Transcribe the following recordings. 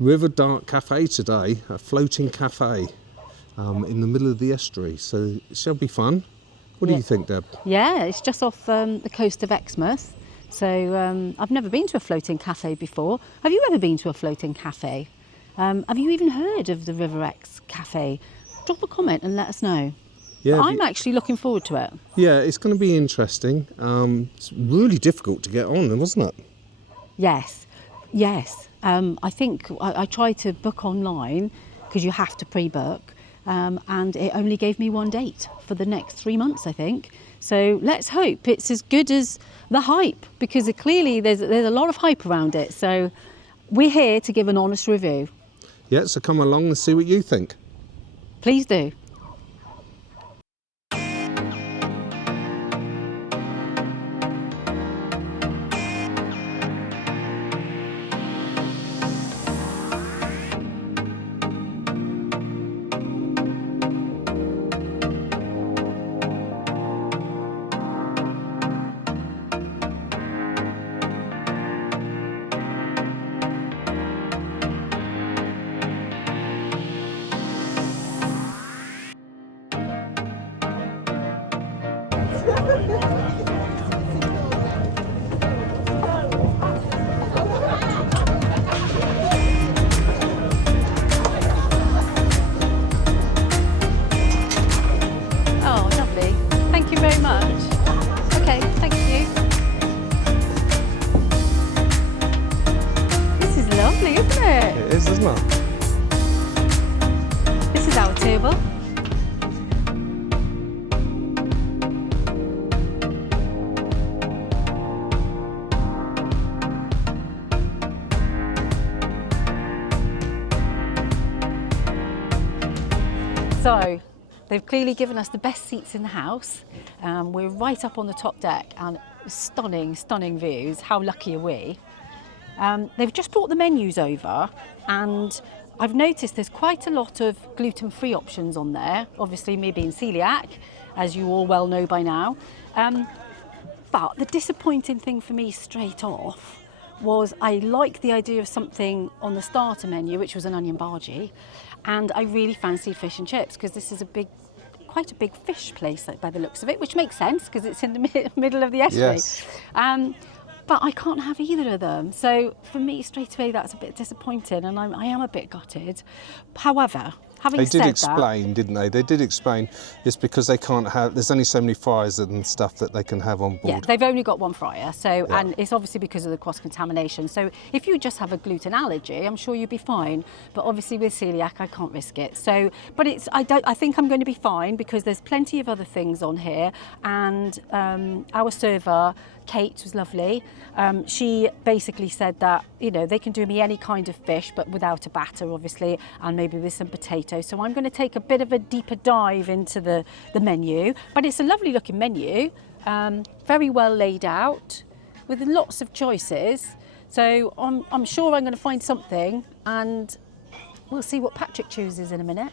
River Dark Cafe today, a floating cafe in the middle of the estuary, so it shall be fun. What do you think, Deb? Yeah, it's just off the coast of Exmouth. So I've never been to a floating cafe before. Have you ever been to a floating cafe? Have you even heard of the River Exe Café? Drop a comment and let us know. Yeah, I'm actually looking forward to it. Yeah, it's going to be interesting. It's really difficult to get on, wasn't it? Yes. I think I tried to book online because you have to pre-book, and it only gave me one date for the next 3 months, I think. So let's hope it's as good as the hype, because clearly there's a lot of hype around it. So we're here to give an honest review. Yeah, so come along and see what you think. Please do. Oh, lovely. Thank you very much. Okay, thank you. This is lovely, isn't it? It is, isn't it? This is our table. So, they've clearly given us the best seats in the house. We're right up on the top deck and stunning, stunning views. How lucky are we? They've just brought the menus over, and I've noticed there's quite a lot of gluten-free options on there. Obviously, me being celiac, as you all well know by now. But the disappointing thing for me straight off was I liked the idea of something on the starter menu, which was an onion bhaji, and I really fancied fish and chips, because this is quite a big fish place by the looks of it, which makes sense because it's in the middle of the estuary. Yes. But I can't have either of them. So for me, straight away, that's a bit disappointing, and I am a bit gutted. However, having said that... They did explain, didn't they? They did explain it's because they can't have... There's only so many fryers and stuff that they can have on board. Yeah, they've only got one fryer, so and it's obviously because of the cross-contamination. So if you just have a gluten allergy, I'm sure you'd be fine. But obviously with celiac, I can't risk it. So, but I think I'm going to be fine, because there's plenty of other things on here. And our server, Kate, was lovely. She basically said that, you know, they can do me any kind of fish, but without a batter, obviously, and maybe with some potatoes. So I'm going to take a bit of a deeper dive into the menu. But it's a lovely looking menu, very well laid out, with lots of choices. So I'm sure I'm going to find something, and we'll see what Patrick chooses in a minute.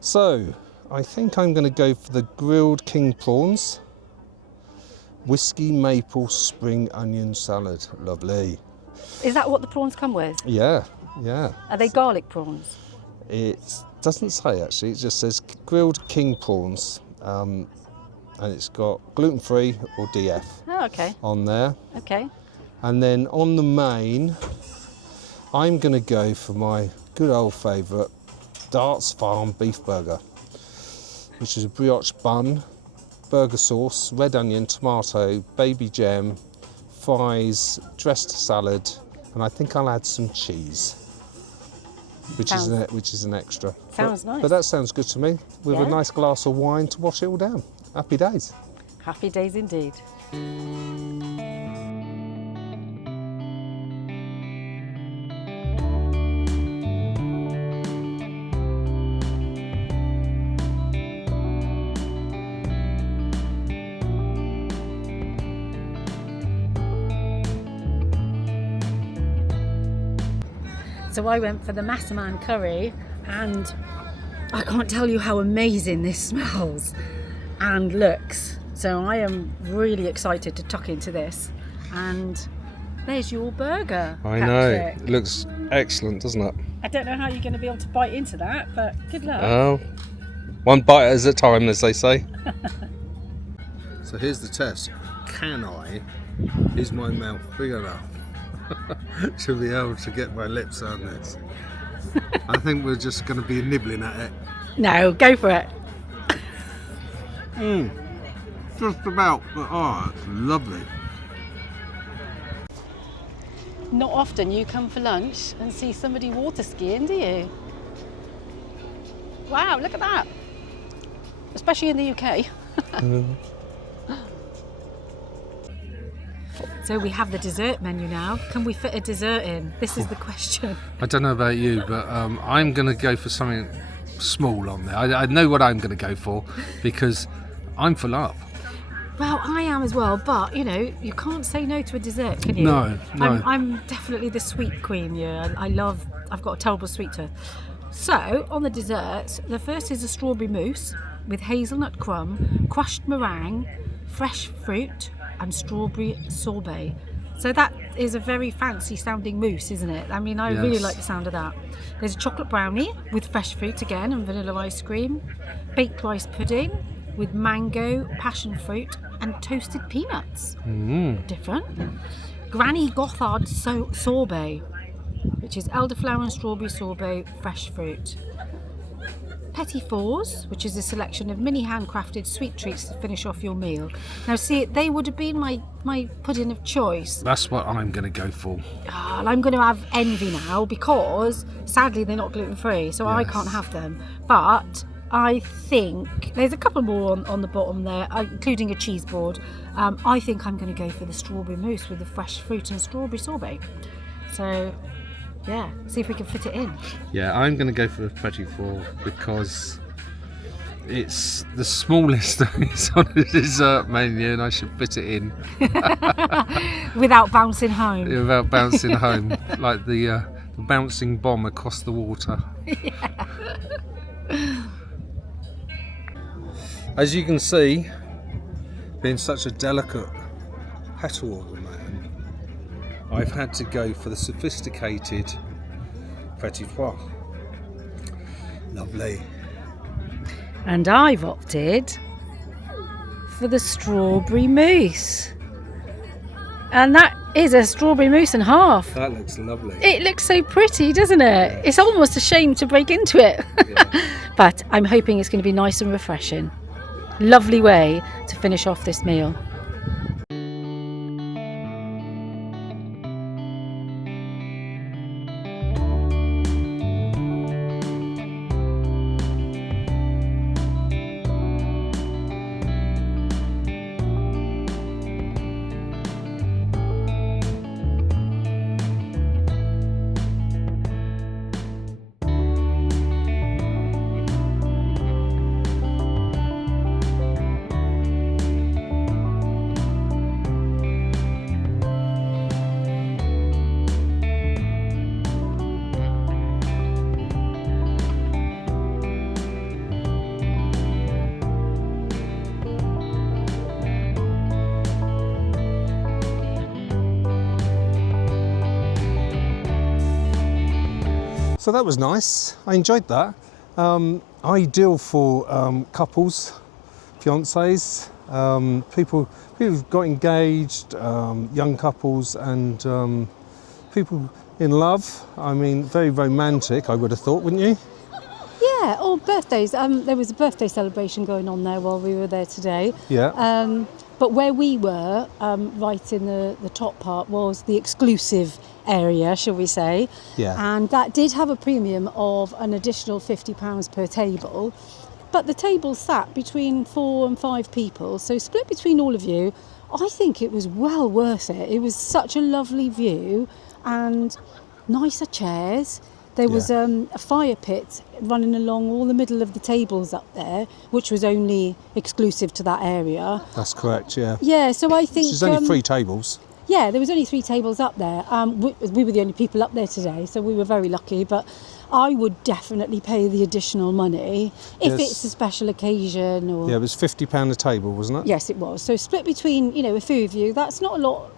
So, I think I'm going to go for the grilled king prawns, whiskey maple spring onion salad. Lovely. Is that what the prawns come with? Yeah. Are they garlic prawns? It doesn't say, actually. It just says grilled king prawns, and it's got gluten-free or DF on there. Okay. And then on the main, I'm going to go for my good old favourite Darts Farm beef burger, which is a brioche bun, burger sauce, red onion, tomato, baby jam, fries, dressed salad, and I think I'll add some cheese, which is an extra. Sounds nice. But that sounds good to me, with a nice glass of wine to wash it all down. Happy days. Happy days indeed. So I went for the massaman curry, and I can't tell you how amazing this smells and looks. So I am really excited to tuck into this And there's your burger. I know. Patrick. It looks excellent, doesn't it? I don't know how you're going to be able to bite into that, but good luck. Oh, one bite at a time, as they say. So here's the test. Can I? Is my mouth big enough to be able to get my lips on this? I think we're just going to be nibbling at it. No, go for it. Just about, but oh, it's lovely. Not often you come for lunch and see somebody water skiing, do you? Wow, look at that. Especially in the UK. So we have the dessert menu now. Can we fit a dessert in? This is the question. I don't know about you, but I'm going to go for something small on there. I know what I'm going to go for because I'm full up. Well, I am as well, but you know, you can't say no to a dessert, can you? No. I'm definitely the sweet queen, yeah. I've got a terrible sweet tooth. So, on the desserts, the first is a strawberry mousse with hazelnut crumb, crushed meringue, fresh fruit, and strawberry sorbet. So that is a very fancy sounding mousse, isn't it? I mean, I really like the sound of that. There's a chocolate brownie with fresh fruit again and vanilla ice cream, baked rice pudding with mango, passion fruit, and toasted peanuts. Different. Granny Gothard sorbet, which is elderflower and strawberry sorbet, fresh fruit. Petit fours, which is a selection of mini handcrafted sweet treats to finish off your meal. Now see, they would have been my pudding of choice. That's what I'm going to go for. And I'm going to have envy now because sadly they're not gluten free, so I can't have them. But I think there's a couple more on the bottom there, including a cheese board. I think I'm going to go for the strawberry mousse with the fresh fruit and strawberry sorbet. So yeah, see if we can fit it in. Yeah, I'm going to go for the petit four because it's the smallest that is on the dessert menu and I should fit it in. Without bouncing home. Without bouncing home, like the bouncing bomb across the water. As you can see, being such a delicate petal of a man, I've had to go for the sophisticated petit four. Lovely. And I've opted for the strawberry mousse. And that is a strawberry mousse and half. That looks lovely. It looks so pretty, doesn't it? It's almost a shame to break into it. Yeah. But I'm hoping it's going to be nice and refreshing. Lovely way to finish off this meal. So that was nice. I enjoyed that. Ideal for couples, fiancés, people who've got engaged, young couples, and people in love. I mean, very romantic, I would have thought, wouldn't you? Yeah, or birthdays. There was a birthday celebration going on there while we were there today. Yeah. But where we were, right in the top part, was the exclusive area, shall we say. Yeah. And that did have a premium of an additional £50 per table. But the table sat between 4 and 5 people, so split between all of you. I think it was well worth it. It was such a lovely view and nicer chairs. There was a fire pit running along all the middle of the tables up there, which was only exclusive to that area. That's correct, yeah. Yeah, so I think... There's only 3 tables. Yeah, there was only 3 tables up there. We were the only people up there today, so we were very lucky. But I would definitely pay the additional money if it's a special occasion. Or Yeah, it was £50 a table, wasn't it? Yes, it was. So split between, a few of you, that's not a lot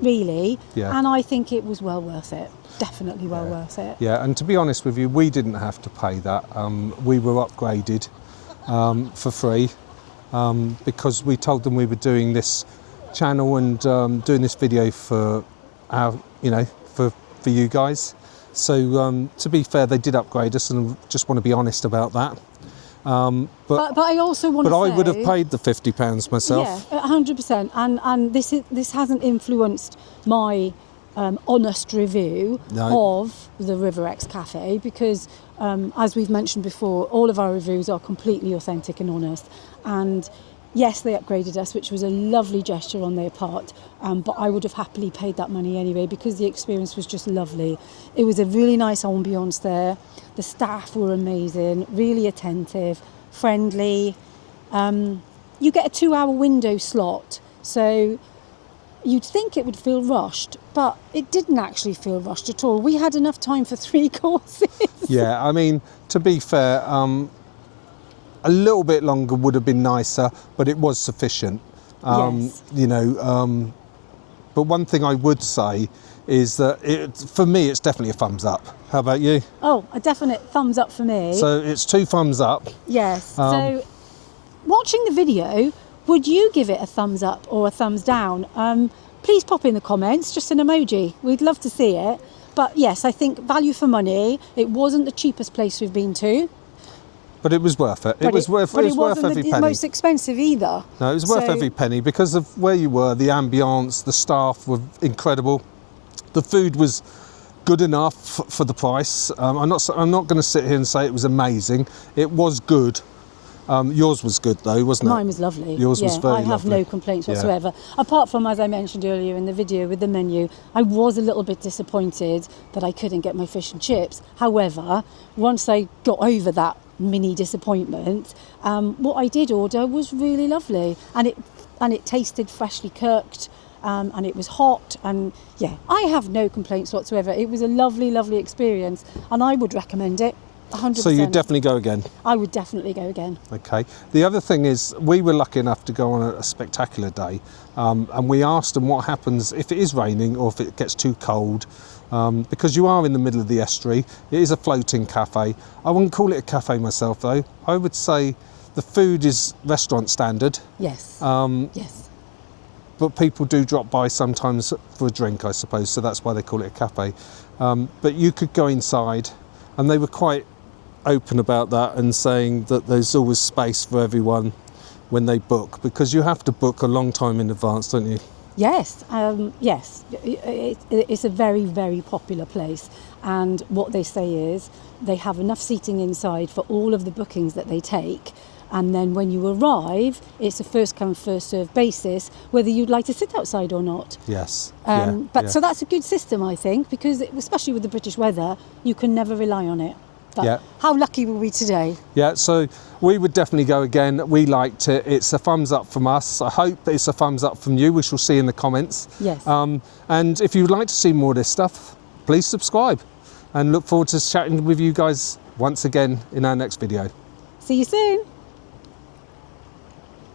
really. Yeah. And I think it was well worth it. Definitely well worth it. Yeah, and to be honest with you, we didn't have to pay that. We were upgraded for free because we told them we were doing this channel and doing this video for our, for you guys. So to be fair, they did upgrade us, and just want to be honest about that. But I also want to say... But I would have paid the £50 myself. Yeah, 100%. And this hasn't influenced my honest review of the River Exe Café, because as we've mentioned before, all of our reviews are completely authentic and honest. And yes, they upgraded us, which was a lovely gesture on their part, but I would have happily paid that money anyway, because the experience was just lovely. It was a really nice ambience there. The staff were amazing, really attentive, friendly. You get a 2-hour window slot, so you'd think it would feel rushed, but it didn't actually feel rushed at all. We had enough time for 3 courses. Yeah, I mean, to be fair, a little bit longer would have been nicer, but it was sufficient. Yes. But one thing I would say is that for me, it's definitely a thumbs up. How about you? Oh, a definite thumbs up for me. So it's 2 thumbs up. Yes. So watching the video, would you give it a thumbs up or a thumbs down? Please pop in the comments, just an emoji. We'd love to see it. But yes, I think value for money. It wasn't the cheapest place we've been to. But it was worth it. It was worth every penny. But it wasn't the most expensive either. No, it was worth every penny because of where you were, the ambience, the staff were incredible. The food was good enough for the price. I'm not going to sit here and say it was amazing. It was good. Yours was good though, wasn't it? Mine was lovely. Yours was very I have lovely. no complaints whatsoever. Apart from, as I mentioned earlier in the video with the menu, I was a little bit disappointed that I couldn't get my fish and chips. However, once I got over that mini disappointment, what I did order was really lovely, and it tasted freshly cooked, and it was hot, and yeah, I have no complaints whatsoever. It was a lovely experience, and I would recommend it 100%. So you'd definitely go again? I would definitely go again. Okay. The other thing is, we were lucky enough to go on a spectacular day, and we asked them what happens if it is raining or if it gets too cold, because you are in the middle of the estuary. It is a floating cafe. I wouldn't call it a cafe myself though. I would say the food is restaurant standard. Yes. Yes. But people do drop by sometimes for a drink, I suppose, so that's why they call it a cafe. But you could go inside, and they were quite open about that and saying that there's always space for everyone when they book, because you have to book a long time in advance, don't you? Yes, yes. It's a very popular place, and what they say is they have enough seating inside for all of the bookings that they take, and then when you arrive, it's a first come first served basis whether you'd like to sit outside or not. Yes. So that's a good system, I think, because especially with the British weather, you can never rely on it. But how lucky were we today? Yeah, so we would definitely go again. We liked it. It's a thumbs up from us. I hope it's a thumbs up from you. We shall see in the comments. Yes. And if you'd like to see more of this stuff, please subscribe, and look forward to chatting with you guys once again in our next video. See you soon.